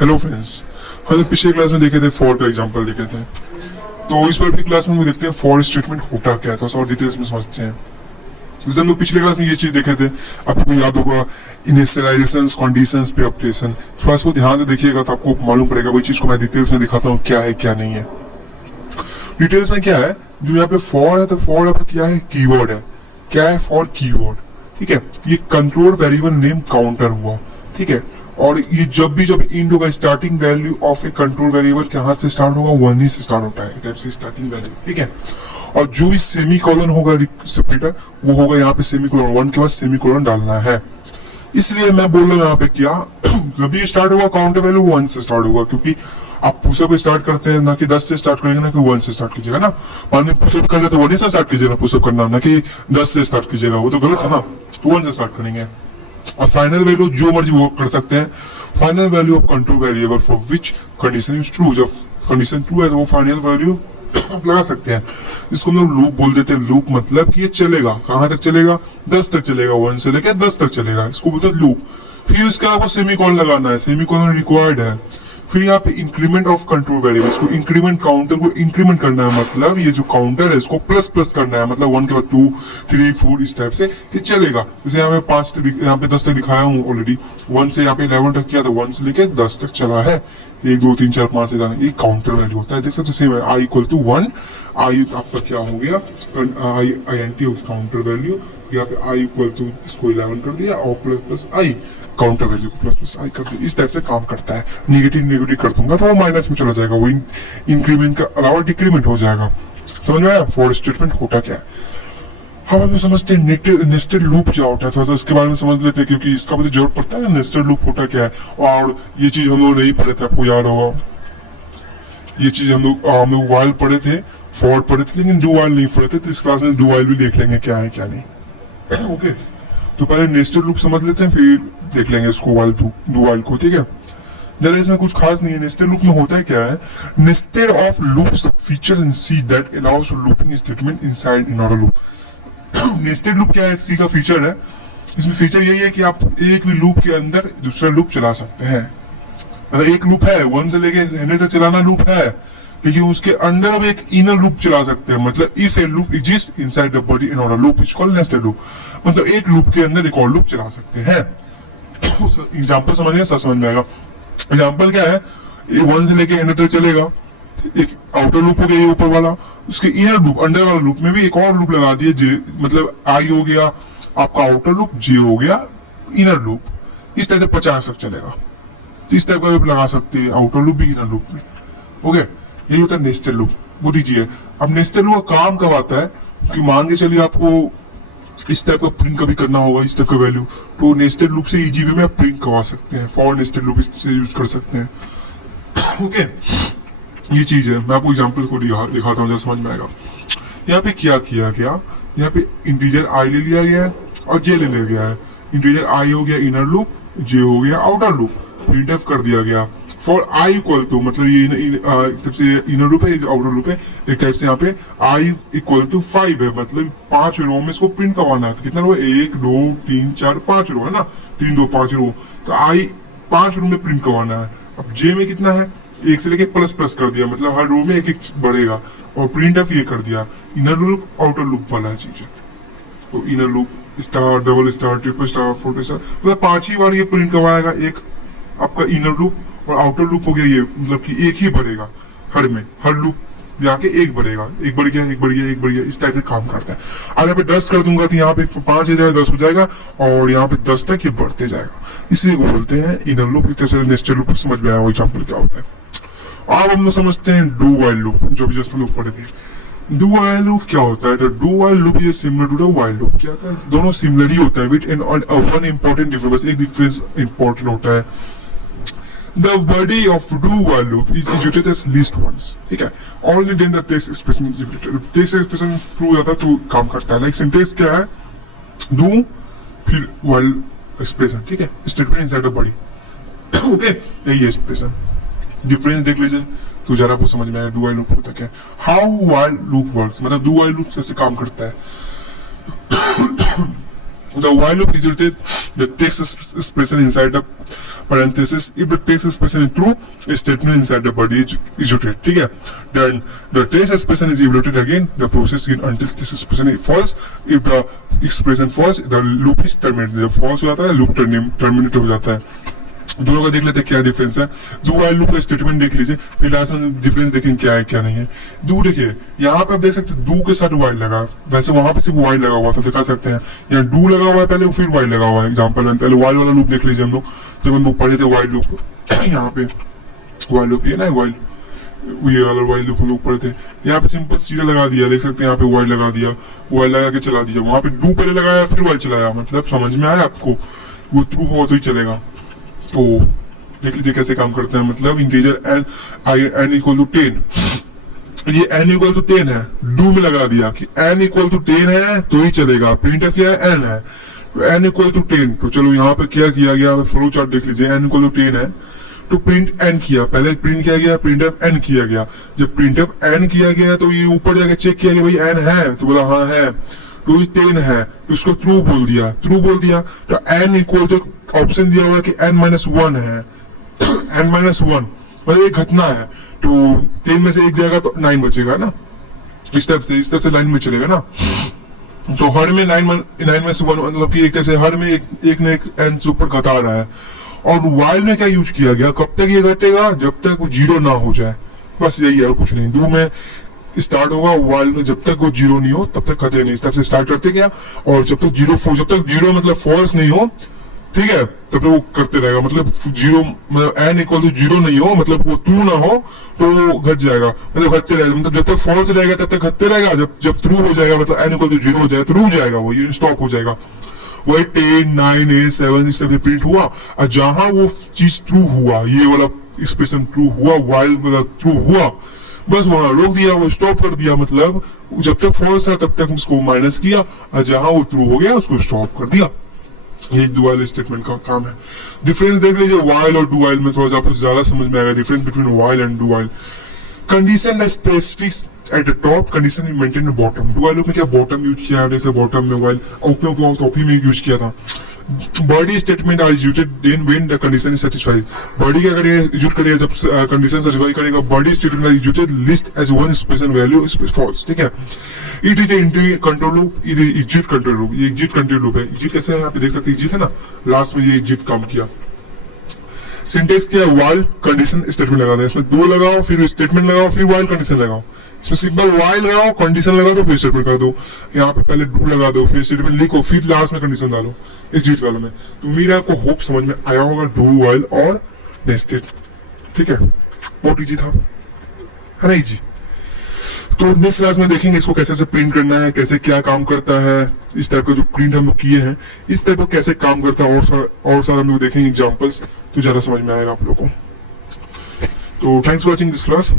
Hello friends, हम पिछले class में देखे थे फॉर का एग्जांपल देखे थे। तो इस बार की क्लास में हम देखते हैं फॉर स्टेटमेंट होता क्या है, तो और डिटेल्स में समझते हैं। जैसे हम लोग पिछले क्लास में ये चीज देखे थे, आपको याद होगा इनिशियलाइजेशंस, कंडीशंस, पे ऑपरेशन। थोड़ा सा ध्यान से देखिएगा तो आपको मालूम पड़ेगा। वही चीज को मैं डिटेल्स में दिखाता हूँ क्या है क्या नहीं है। डिटेल्स में क्या है, जो यहाँ पे फॉर है, तो फॉर यहाँ पे क्या है, कीवर्ड है। क्या है, फॉर कीवर्ड, ठीक है। ये कंट्रोल वेरिएबल नेम काउंटर हुआ, ठीक है। और ये जब इंड होगा, starting value of A control variable कहाँ से स्टार्ट होगा, 1 ही से स्टार्ट होता है, टाइप से स्टार्टिंग वैल्यू, ठीक है। और जो भी सेमी कॉलन होगा सेपरेटर, वो होगा यहाँ पे सेमी कॉलन, 1 के बाद सेमी कॉलन डालना है। इसलिए मैं बोल रहा हूँ यहाँ पे क्या जब भी स्टार्ट होगा काउंटर वैल्यू 1 से स्टार्ट होगा, क्योंकि आप पुशअप स्टार्ट करते हैं ना कि 10 से स्टार्ट करेंगे, ना कि 1 से स्टार्ट कीजिएगा ना। मान पुशअप कर रहे तो 1 से स्टार्ट कीजिएगा पुशअप करना, ना कि 10 से स्टार्ट कीजिएगा, वो तो गलत है ना। तो 1 से स्टार्ट करेंगे। और फाइनल वैल्यू जो मर्जी वो कर सकते हैं। Final value of control variable for which condition is true, जब कंडीशन ट्रू है तो वो फाइनल वैल्यू लगा सकते हैं। इसको हम लोग लूप बोल देते हैं। लूप मतलब कि ये चलेगा, कहां तक चलेगा, 10 तक चलेगा, 1 से लेकर 10 तक चलेगा, इसको बोलते हैं लूप। फिर उसके आपको सेमी कॉलन लगाना है, सेमी कॉलन रिक्वायर्ड है। फिर यहाँ पे इंक्रीमेंट ऑफ कंट्रोल वेरिएबल, इसको इंक्रीमेंट काउंटर को इंक्रीमेंट करना है, मतलब ये जो काउंटर है इसको प्लस प्लस करना है, मतलब 1 के बाद 2, 3, 4 इस टाइप से ये चलेगा। जैसे यहाँ पे 5 तक, यहाँ पे 10 तक दिखाया हूँ ऑलरेडी। 1 से यहाँ पे 11 तक किया, तो 1 से लेके 10 तक चला है। 1 2 3 4 5 से जाना, ये काउंटर वैल्यू होता है। देख सकते सेम है, आई इक्वल टू 1, आई आपका क्या हो गया, I N T counter value. यहाँ पे आई इक्वल टू इसको 11 कर दिया, और प्लस प्लस आई काउंटर वैल्यू को प्लस प्लस आई कर दिया। इस टाइप से काम करता है। नेगेटिव नेगेटिव कर दूंगा तो वो माइनस में चला जाएगा, वो इंक्रीमेंट का अलावा डिक्रीमेंट हो जाएगा। समझ में आया फॉर स्टेटमेंट होता क्या है। हम लोग समझते हैं नेस्टेड लूप क्या होता है, थोड़ा सा इसके बारे में समझ लेते हैं, क्योंकि इसका मुझे जरूरत पड़ता है। नेस्टेड लूप होता क्या है, और ये चीज हम लोग नहीं पढ़े थे, आपको याद होगा। ये चीज हम लोग वाइल पढ़े थे, फॉर पढ़े थे, लेकिन डू वाइल नहीं पढ़े थे। तो इस क्लास में डू वाइल भी देख लेंगे क्या है क्या नहीं। ओके, तो पहले नेस्टेड लूप समझ लेते हैं, फिर देख लेंगे इसको वाइल डू वाइल को, ठीक है। जरा इसमें कुछ खास नहीं है। नेस्टेड लूप में होता है क्या है, nested of loops feature in see that allows looping statement inside another loop. Nested loop क्या है, सी का फीचर है। इसमें फीचर यही है कि आप एक भी लूप के अंदर दूसरा लूप चला सकते हैं। मतलब एक लूप है, 1 से लेके एन तक चलाना लूप है, लेकिन उसके अंदर हम एक इनर लूप चला सकते हैं। मतलब if A loop exist inside the body in another loop is called nested loop. मतलब एक लूप के अंदर एक और लूप चला सकते हैं। एग्जांपल समझिए, सब समझ में आएगा। एग्जांपल क्या है, 1 से लेके एन तक चलेगा, एक आउटर लूप हो गया ये ऊपर वाला, उसके इनर लूप अंडर वाला लूप में भी एक और लूप लगा दिए, जे मतलब आई हो गया आपका आउटर लूप, जे हो गया इनर लूप। इस तरह से 50 तक चलेगा। इस टाइप का लगा सकते हैं, आउटर लूप भी इनर लूप भी। ओके, यही होता है नेस्टेड लूप। वो दीजिए। अब नेस्टेड लूप का काम कब आता है, कि मान के चलिए आपको इस टाइप का प्रिंट कभी करना होगा, इस टाइप का वैल्यू, तो नेस्टेड लूप से इजी वे में आप प्रिंट करवा सकते हैं। फॉर नेस्टेड लूप से यूज कर सकते हैं। ओके, ये चीज है। मैं आपको एग्जांपल को दिखाता हूँ, जब समझ में आएगा। यहाँ पे क्या किया गया, यहाँ पे इंटीजर आई ले लिया गया है और जे ले लिया गया है। इंटीजर आई हो गया इनर लूप, जे हो गया आउटर लूप, प्रिंटफ कर दिया गया। फॉर आई इक्वल टू, मतलब ये एक टाइप से इनर लूप है, आउटर लूप है। एक टाइप से यहाँ पे आई इक्वल टू 5 है, मतलब 5 रो में इसको प्रिंट करवाना है। तो कितना रो, 1 2 3 4 5 रो है ना, 3 2 5 रो। तो आई 5 रो में प्रिंट करवाना है। अब जे में कितना है, 1 से लेके प्लस प्लस कर दिया, मतलब हर रो में एक एक बढ़ेगा। और प्रिंट ऑफ ये कर दिया, इनर लूप आउटर लूप वाला चीज है। तो inner loop, star, double star, triple star, 4 star, मतलब 5 ही बार ये प्रिंट करवाएगा। एक आपका इनर लूप और आउटर लूप हो गया ये, मतलब कि एक ही बढ़ेगा हर में, हर लूप जाके एक बढ़ेगा, एक बढ़ गया, एक बढ़ गया, एक बढ़ गया, इस टाइप से काम करता है। अब यहाँ पे 10 कर दूंगा तो यहाँ पे 5 हो जाएगा, 10 हो जाएगा, और यहाँ पे 10 तक ये बढ़ते जाएगा। इसलिए वो बोलते हैं इनर लूप। इस तरह से नेस्टेड लूप समझ में आया वो एग्जाम्पल क्या होता है। अब हम लोग समझते हैं डू वाइल लूप, जो भी जस्ट हम लोग पढ़े थे। डू वाइल लूप क्या होता है, तो do while loop is similar to the while loop. क्या होता है, दोनों सिमिलर ही होता है, विद वन इंपॉर्टेंट डिफरेंस, एक डिफरेंस इंपॉर्टेंट होता है। The body of do while loop is executed as least once, ठीक है। Only then the text expression is executed. Text expression true जाता है तो काम करता है। Like syntax क्या है, do फिर while expression, ठीक है। Statement inside the body, okay, यही है expression। Difference देख लीजिए तो जरा आपको समझ में आएगा do while loop होता क्या है। How while loop works, मतलब do while loop कैसे काम करता है। The while loop resulted the text expression inside the parenthesis. If the text expression is true, a statement inside the body is executed. ठीक है? Then the text expression is evaluated again. The process in until this expression is false. If the expression false, the loop is terminated. जब false हो जाता है, loop terminate हो जाता है. दोनों का देख लेते हैं क्या डिफरेंस है. दो while लूप का स्टेटमेंट देख लीजिए, फिर लास्ट में डिफरेंस देखें क्या है क्या नहीं है. दो देखिए, यहाँ पे आप देख सकते हैं दो के साथ while लगा, वैसे वहां पे सिर्फ while लगा हुआ था, दिखा सकते हैं. यहाँ डू लगा हुआ है पहले, फिर while लगा हुआ है. एग्जाम्पल में पहले while वाला लूप देख लीजिए हम लोग, जब हम लोग पढ़े थे while लूप. यहाँ पे while लूप ये ना while, ये वाला while लूप हम लोग पढ़े थे. यहाँ पे सिंपल सीधा लगा दिया, देख सकते हैं यहाँ पे while लगा दिया, while लगा के चला दिया. वहां पे डू पहले लगाया फिर while चलाया. मतलब समझ में आया आपको? वो ट्रू हुआ तो ही चलेगा. तो देख लीजिए कैसे काम करते हैं. मतलब इंटीजर n इक्वल टू 10, ये n इक्वल टू 10 है, डू में लगा दिया कि n इक्वल टू 10 है तो ही चलेगा. प्रिंट क्या है? n है, तो n इक्वल टू 10. तो चलो यहाँ पे क्या किया गया, फ्लो चार्ट देख लीजिए. n इक्वल टू 10 है तो प्रिंट n किया, पहले प्रिंट किया गया, प्रिंट एफ n किया गया. जब प्रिंट एफ n किया गया तो ये ऊपर जाके चेक किया गया भाई n है, तो बोला हाँ है, तो ये 10 है, तो उसको ट्रू बोल दिया. ट्रू बोल दिया तो n इक्वल टू ऑप्शन दिया हुआ है कि n-1 है. n-1 मतलब एक घटना है, तो 10 में से एक जाएगा तो 9 बचेगा ना. इस स्टेप से लाइन में चलेगा ना. तो हर में 9 में से 1 मतलब कि एक तरफ से हर में एक न एक n से ऊपर घटा रहा है. और while में क्या यूज किया गया, कब तक ये घटेगा? जब तक वो जीरो ना हो जाए, बस यही है, कुछ नहीं. डू में स्टार्ट होगा, while में जब तक वो जीरो नहीं हो तब तक घटे नहीं. इस तरफ से स्टार्ट करते गया और जब तक जीरो मतलब फॉल्स नहीं हो, ठीक है, तब तक वो करते रहेगा. मतलब जीरो मतलब n इक्वल टू जीरो नहीं हो, मतलब वो ट्रू ना हो तो घट जाएगा, मतलब घटते रहेगा. मतलब जब तक फॉल्स रहेगा तब तक घटते रहेगा. जब ट्रू हो जाएगा मतलब n इक्वल टू जीरो हो जाएगा तो रुक जाएगा, वो ये स्टॉप हो जाएगा. वही 10, 9, 8, 7 इस तरह प्रिंट हुआ. और जहां वो चीज ट्रू हुआ, ये वाला एक्सप्रेशन ट्रू हुआ, while मतलब ट्रू हुआ, बस वहां रोक दिया, वो स्टॉप कर दिया. मतलब जब तक फॉल्स है तब तक उसको माइनस किया, और जहां वो ट्रू हो गया उसको स्टॉप कर दिया. ये डू वाइल स्टेटमेंट का काम है. डिफरेंस देख लीजिए वाइल और डू वाइल में, थोड़ा सा आपको ज्यादा समझ में आएगा difference between while and do while. Condition specific at the top, condition maintain bottom. Do while में क्या बॉटम यूज किया है, जैसे बॉटम में वाइल ओपन टॉपी में यूज किया था. Body statement are executed then when the condition is satisfied. Body क्या करेगा, एग्जीक्यूट करेगा जब कंडीशन सेटिस्फाई करेगा. Body statement are executed list as one expression value is false. ठीक है, it is integrate control loop, it is exit control loop. ये exit control loop है. Exit कैसे है, यहाँ पे देख सकते हैं एग्जिट है ना, लास्ट में ये एग्जिट काम किया. सिंटेक्स क्या है, while कंडीशन स्टेटमेंट लगा दो. इसमें दो लगाओ, फिर स्टेटमेंट लगाओ, फिर while कंडीशन लगाओ. इसमें सिंपल while लगाओ, कंडीशन लगा दो, फिर स्टेटमेंट कर दो. यहाँ पे पहले डू लगा दो, फिर स्टेटमेंट लिखो, फिर लास्ट में कंडीशन डालो एग्जिट वाले में. तो मेरा आपको होप समझ में आया होगा डू while और नेस्टेड. ठीक है, बहुत इजी था, है ना, इजी. तो नेक्स्ट क्लास में देखेंगे इसको कैसे प्रिंट करना है, कैसे क्या काम करता है. इस टाइप का जो प्रिंट हम लोग किए हैं, इस टाइप का कैसे काम करता है, और सारा हम लोग देखेंगे एग्जांपल्स, तो ज्यादा समझ में आएगा आप लोगों को. तो thanks for watching this class.